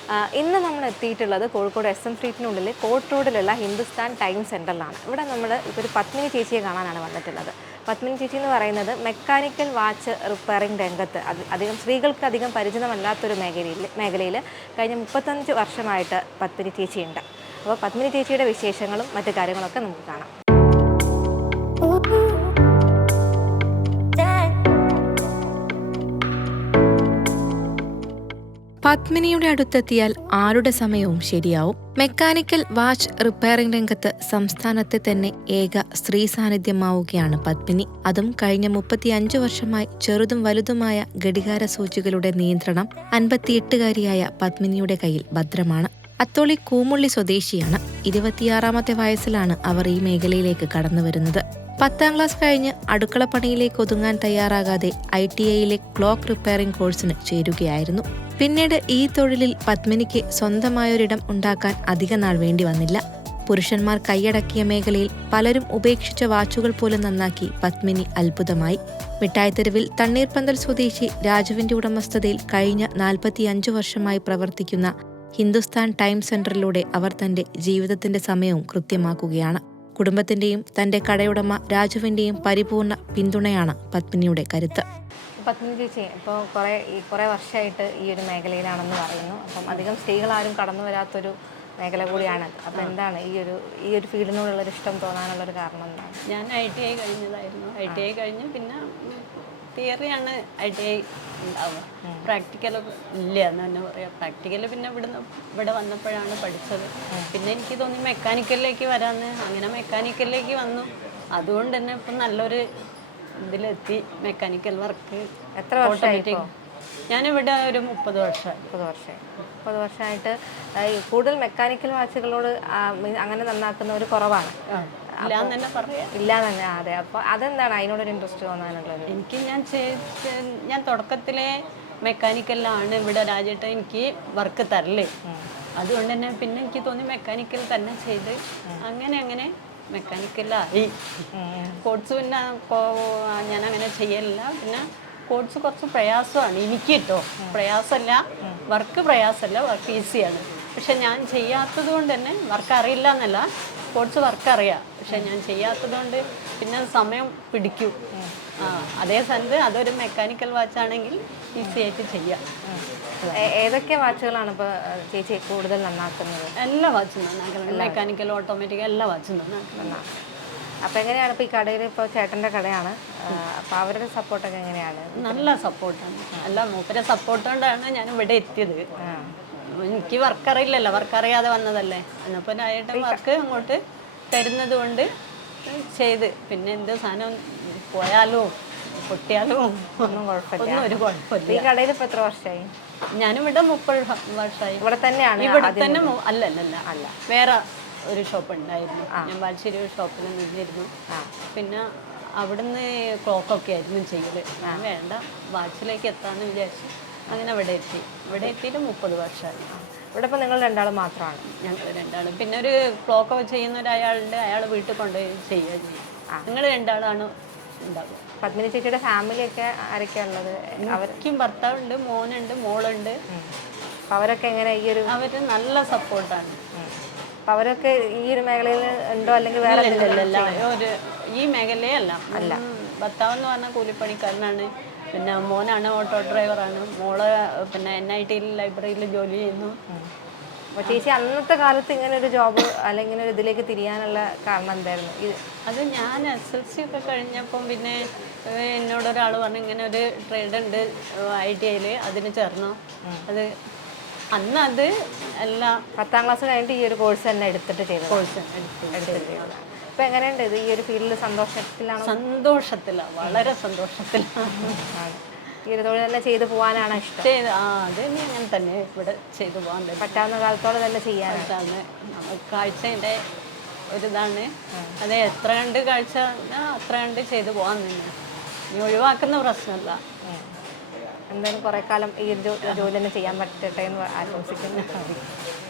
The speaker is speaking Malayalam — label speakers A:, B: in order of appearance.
A: ഇന്ന് നമ്മൾ എത്തിയിട്ടുള്ളത് കോഴിക്കോട് SM സ്ട്രീറ്റിനുള്ളിൽ കോട്ട് റോഡിലുള്ള ഹിന്ദുസ്ഥാൻ ടൈം സെൻറ്ററിലാണ്. ഇവിടെ നമ്മൾ ഇപ്പോൾ ഒരു പത്മിനി ചേച്ചിയെ കാണാനാണ് വന്നിട്ടുള്ളത്. പത്മിനി ചേച്ചി എന്ന് പറയുന്നത് മെക്കാനിക്കൽ വാച്ച് റിപ്പയറിംഗ് രംഗത്ത് അധികം സ്ത്രീകൾക്ക് അധികം പരിചിതമല്ലാത്തൊരു മേഖലയിൽ കഴിഞ്ഞ 35 വർഷമായിട്ട് പത്മിനി ചേച്ചിയുണ്ട്. അപ്പോൾ പത്മിനി ചേച്ചിയുടെ വിശേഷങ്ങളും മറ്റു കാര്യങ്ങളൊക്കെ നമുക്ക് കാണാം.
B: പത്മിനിയുടെ അടുത്തെത്തിയാൽ ആരുടെ സമയവും ശരിയാവും. മെക്കാനിക്കൽ വാച്ച് റിപ്പയറിംഗ് രംഗത്ത് സംസ്ഥാനത്തെ തന്നെ ഏക സ്ത്രീ സാന്നിധ്യമാവുകയാണ് പത്മിനി. അതും കഴിഞ്ഞ 35 വർഷമായി ചെറുതും വലുതുമായ ഘടികാര സൂചികളുടെ നിയന്ത്രണം 58-കാരിയായ പത്മിനിയുടെ കയ്യിൽ ഭദ്രമാണ്. അത്തോളി കൂമുള്ളി സ്വദേശിയാണ്. 26-ാമത്തെ വയസ്സിലാണ് അവർ ഈ മേഖലയിലേക്ക് കടന്നുവരുന്നത്. 10ാം ക്ലാസ് കഴിഞ്ഞ് അടുക്കളപ്പണിയിലേക്ക് ഒതുങ്ങാൻ തയ്യാറാകാതെ ITIയിലെ ക്ലോക്ക് റിപ്പയറിംഗ് കോഴ്സിന് ചേരുകയായിരുന്നു. പിന്നീട് ഈ തൊഴിലിൽ പത്മിനിക്ക് സ്വന്തമായൊരിടം ഉണ്ടാക്കാൻ അധിക നാൾ വേണ്ടി വന്നില്ല. പുരുഷന്മാർ കൈയടക്കിയ മേഖലയിൽ പലരും ഉപേക്ഷിച്ച വാച്ചുകൾ പോലും നന്നാക്കി പത്മിനി അത്ഭുതമായി. മിഠായിത്തെരുവിൽ തണ്ണീർപ്പന്തൽ സ്വദേശി രാജുവിന്റെ ഉടമസ്ഥതയിൽ കഴിഞ്ഞ 45 വർഷമായി പ്രവർത്തിക്കുന്ന ഹിന്ദുസ്ഥാൻ ടൈം സെന്ററിലൂടെ അവർ തന്റെ ജീവിതത്തിന്റെ സമയവും കൃത്യമാക്കുകയാണ്. കുടുംബത്തിന്റെയും തന്റെ കടയുടമ രാജുവിന്റെയും പരിപൂർണ പിന്തുണയാണ് പത്മിനിയുടെ കരുത്ത്.
A: പത്മിനി ചേച്ചി ഇപ്പോൾ കുറേ വർഷമായിട്ട് ഈ ഒരു മേഖലയിലാണെന്ന് പറയുന്നു. അപ്പം അധികം സ്ത്രീകളാരും കടന്നു വരാത്തൊരു മേഖല കൂടിയാണ്. അപ്പം എന്താണ് ഈ ഒരു ഫീൽഡിനോടുള്ളൊരു ഇഷ്ടം തോന്നാനുള്ളൊരു കാരണം എന്താണ്?
C: ഞാൻ ITI കഴിഞ്ഞതായിരുന്നു. ITI കഴിഞ്ഞ് പിന്നെ തിയറിയാണ് ITI ഉണ്ടാവുക. പ്രാക്ടിക്കൽ ഇല്ല എന്ന് തന്നെ പറയാം. പ്രാക്ടിക്കൽ പിന്നെ ഇവിടെ വന്നപ്പോഴാണ് പഠിച്ചത്. പിന്നെ എനിക്ക് തോന്നി മെക്കാനിക്കലിലേക്ക് വരാമെന്ന്. അങ്ങനെ മെക്കാനിക്കലിലേക്ക് വന്നു. അതുകൊണ്ട് തന്നെ ഇപ്പം നല്ലൊരു ഇതിലെത്തി. Mechanical work.
A: എത്ര വർഷമായിട്ട്?
C: ഞാനിവിടെ ഒരു 30 വർഷമായി.
A: 30 വർഷമായിട്ട് കൂടുതൽ മെക്കാനിക്കൽ വാച്ചുകളോട് അങ്ങനെ നന്നാക്കുന്നവർ കുറവാണ്. ഇല്ല തന്നെ. അതെ. അപ്പോൾ അതെന്താണ് അതിനോടൊരു ഇൻട്രസ്റ്റ് തോന്നാനുള്ളത്?
C: എനിക്ക് ഞാൻ തുടക്കത്തിലെ മെക്കാനിക്കലിലാണ് ഇവിടെ രാജേട്ടൻ എനിക്ക് വർക്ക് തരല്. അതുകൊണ്ട് തന്നെ പിന്നെ എനിക്ക് തോന്നി മെക്കാനിക്കൽ തന്നെ ചെയ്ത് അങ്ങനെ മെക്കാനിക്കലായി. കോഴ്സ് പിന്നെ ഞാൻ അങ്ങനെ ചെയ്യലില്ല. പിന്നെ കോഴ്സ് കുറച്ച് പ്രയാസമാണ് എനിക്ക് കേട്ടോ. പ്രയാസമല്ല, വർക്ക് ഈസിയാണ്. പക്ഷെ ഞാൻ ചെയ്യാത്തത് കൊണ്ട് തന്നെ വർക്ക് അറിയില്ല എന്നല്ല, കോഴ്സ് വർക്ക് അറിയാം. പക്ഷെ ഞാൻ ചെയ്യാത്തത് കൊണ്ട് പിന്നെ സമയം പിടിക്കും. അതേ സമയത്ത് അതൊരു മെക്കാനിക്കൽ വാച്ചാണെങ്കിൽ ഈസി ആയിട്ട് ചെയ്യാം.
A: ഏതൊക്കെ വാച്ചുകളാണ് ഇപ്പോൾ ചേച്ചി കൂടുതൽ നന്നാക്കുന്നത്?
C: എല്ലാ വാച്ചും നന്നാക്കുന്നത്. മെക്കാനിക്കൽ, ഓട്ടോമാറ്റിക് എല്ലാ വാച്ചും നന്നാക്കുന്നത്.
A: അപ്പോൾ എങ്ങനെയാണ് ഇപ്പോൾ ഈ കടയിൽ, ഇപ്പോൾ ചേട്ടൻ്റെ കടയാണ്, അപ്പോൾ അവരുടെ സപ്പോർട്ടൊക്കെ എങ്ങനെയാണ്?
C: നല്ല സപ്പോർട്ടാണ്. അല്ല, മൂപ്പരെ സപ്പോർട്ട് കൊണ്ടാണ് ഞാൻ ഇവിടെ എത്തിയത്. എനിക്ക് വർക്ക് അറിയില്ലല്ലോ, വർക്ക് അറിയാതെ വന്നതല്ലേ. എന്നപ്പോൾ രാജേട്ടൻ വർക്ക് അങ്ങോട്ട് തരുന്നത് കൊണ്ട് ചെയ്ത്. പിന്നെ എന്ത് സാധനം പോയാലും പൊട്ടിയാലും ഒന്നും കുഴപ്പമില്ല. ഒരു കുഴപ്പമില്ല.
A: ഈ കടയിൽ ഇപ്പോൾ എത്ര വർഷമായി?
C: ഞാനിവിടെ 30 വർഷമായി.
A: ഇവിടെ തന്നെയാണ്?
C: ഇവിടെ തന്നെ അല്ല, വേറെ ഒരു ഷോപ്പ് ഉണ്ടായിരുന്നു. ഞാൻ ബാലുശ്ശേരി ഒരു ഷോപ്പിൽ നിന്നിരുന്നു. പിന്നെ അവിടുന്ന് ക്ലോക്കൊക്കെ ആയിരുന്നു ചെയ്യല്. വേണ്ട, വാച്ചിലേക്ക് എത്താമെന്ന് വിചാരിച്ചു അങ്ങനെ ഇവിടെ എത്തിയിട്ട് 30 വർഷമായി.
A: ഇവിടെ ഇപ്പോൾ നിങ്ങൾ രണ്ടാളും മാത്രമാണ്?
C: ഞങ്ങൾ രണ്ടാളും. പിന്നെ ഒരു ക്ലോക്ക് ചെയ്യുന്ന ഒരാളുണ്ട്, അയാൾ വീട്ടിൽ കൊണ്ടുപോയി ചെയ്യുക ചെയ്യും. നിങ്ങൾ രണ്ടാളാണ് ഉണ്ടാവുക.
A: പത്മിനി ചേച്ചിയുടെ ഫാമിലിയൊക്കെ ആരൊക്കെയാണ് ഉള്ളത്?
C: അവർക്കും ഭർത്താവുണ്ട്, മോനുണ്ട്, മോളുണ്ട്.
A: അപ്പോൾ അവരൊക്കെ എങ്ങനെ
C: അവർ നല്ല സപ്പോർട്ടാണ്.
A: അപ്പം അവരൊക്കെ ഈ ഒരു മേഖലയിൽ ഉണ്ടോ അല്ലെങ്കിൽ വേറെ?
C: ഈ മേഖലയെ അല്ല. ഭർത്താവെന്ന് പറഞ്ഞാൽ കൂലിപ്പണിക്കാരനാണ്. പിന്നെ മോനാണ് ഓട്ടോ ഡ്രൈവറാണ്. മോള് പിന്നെ NITയിൽ ലൈബ്രറിയിൽ ജോലി ചെയ്യുന്നു.
A: അപ്പോൾ ചേച്ചി അന്നത്തെ കാലത്ത് ഇങ്ങനെ ഒരു ജോബ് അല്ലെങ്കിൽ ഒരു ഇതിലേക്ക് തിരിയാനുള്ള കാരണം എന്തായിരുന്നു?
C: അത് ഞാൻ SLC ഒക്കെ കഴിഞ്ഞപ്പം പിന്നെ എന്നോടൊരാൾ പറഞ്ഞു ഇങ്ങനെ ഒരു ട്രേഡ് ഉണ്ട് ITIയിൽ, അതിന് ചേർന്നു. അത് എല്ലാം
A: 10ാം ക്ലാസ് കഴിഞ്ഞിട്ട് ഈ ഒരു കോഴ്സ് തന്നെ എടുത്തിട്ട് ചെയ്തു. ഇപ്പം എങ്ങനെയുണ്ട് ഇത്? ഈ ഒരു ഫീൽഡിൽ
C: സന്തോഷത്തിലാണ്, വളരെ സന്തോഷത്തിലാണ്.
A: ഈ ഒരു തൊഴിൽ തന്നെ ചെയ്തു പോകാനാണ് ഇഷ്ടം?
C: അത് അങ്ങനെ തന്നെ ഇവിടെ ചെയ്തു പോകാൻ
A: പറ്റാവുന്ന കാലത്തോടെ തന്നെ ചെയ്യാനാണ്.
C: കാഴ്ചയുടെ ഒരിതാണ്. അത് എത്ര കണ്ട് കാഴ്ച അത്ര കണ്ട് ചെയ്തു പോകാൻ തന്നെ. ഇനി ഒഴിവാക്കുന്ന പ്രശ്നമല്ല.
A: എന്തായാലും കുറേ കാലം ഈ ഒരു ജോലി തന്നെ ചെയ്യാൻ പറ്റട്ടെ എന്ന് ആശംസിക്കുന്നു.